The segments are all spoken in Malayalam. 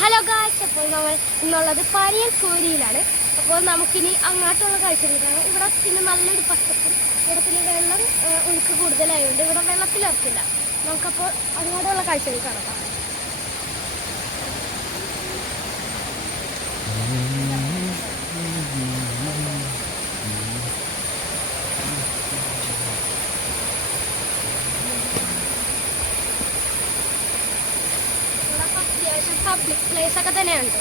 ഹലോ ഗായ്സ്, അപ്പോൾ നമ്മൾ ഇന്നുള്ളത് പാനിയൽക്കോരിയിലാണ്. അപ്പോൾ നമുക്കിനി അങ്ങോട്ടുള്ള കാഴ്ചകളാണ്. ഇവിടെ പിന്നെ നല്ലൊരു പച്ചപ്പും ഇവിടെ പിന്നെ വെള്ളം ഒഴുക്ക് കൂടുതലായതുകൊണ്ട് ഇവിടെ വെള്ളത്തിലിറക്കില്ല. നമുക്കപ്പോൾ അങ്ങോട്ടുള്ള കാഴ്ചകൾ കാണാം. അത്യാവശ്യം പബ്ലിക് പ്ലേസ് ഒക്കെ തന്നെയുണ്ട്.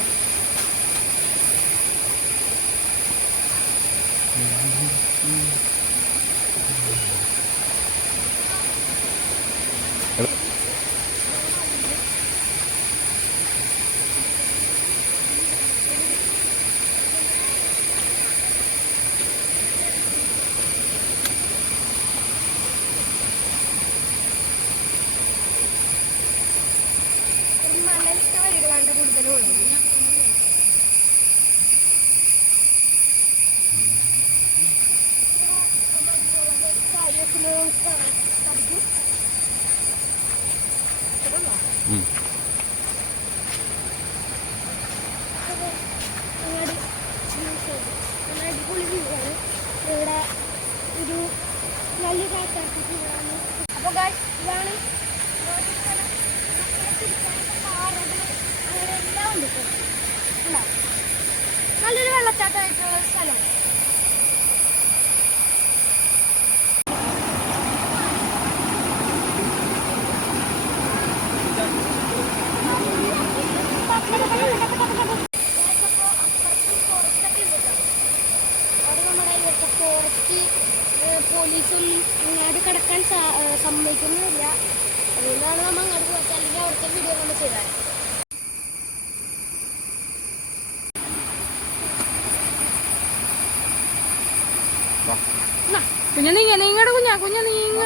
മണലിട്ട വഴികളാണ് കൂടുതലും ഉള്ളത്. അടിപൊളി വ്യൂ ആണ്. ഇവിടെ ഒരു നല്ലൊരു ആൾക്കാർക്ക്. അപ്പോൾ ഗായ്സ്, ഇതാണ് നല്ലൊരു വെള്ളച്ചാട്ടമായിട്ടുള്ള സ്ഥലം. ഫോറസ്റ്റ് പോലീസും അങ്ങോട്ട് കിടക്കാൻ സമ്മതിക്കുന്നില്ല. അതുകൊണ്ടാണ് നമ്മൾ അങ്ങോട്ട് പോയിട്ട്, അല്ലെങ്കിൽ അവിടുത്തെ വീഡിയോ നമ്മൾ ചെയ്താൽ. കുഞ്ഞ നീങ്ങടെ കുഞ്ഞ നീങ്ങ.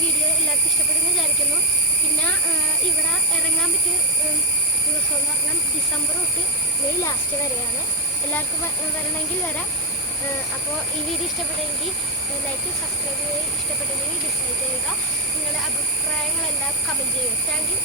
വീഡിയോ എല്ലാവർക്കും ഇഷ്ടപ്പെടുമെന്ന് വിചാരിക്കുന്നു. പിന്നെ ഇവിടെ ഇറങ്ങാൻ പറ്റിയ ദിവസം എന്ന് പറഞ്ഞാൽ ഡിസംബർ തൊട്ട് മെയ് ലാസ്റ്റ് വരെയാണ്. എല്ലാവർക്കും വരണമെങ്കിൽ വരാം. അപ്പോൾ ഈ വീഡിയോ ഇഷ്ടപ്പെട്ടെങ്കിൽ ലൈക്ക്, സബ്സ്ക്രൈബ് ചെയ്യുക. ഇഷ്ടപ്പെട്ടെങ്കിൽ ഡിസ്ലൈക്ക് ചെയ്യുക. നിങ്ങളുടെ അഭിപ്രായങ്ങളെല്ലാം കമൻറ്റ് ചെയ്യുക. Thank you.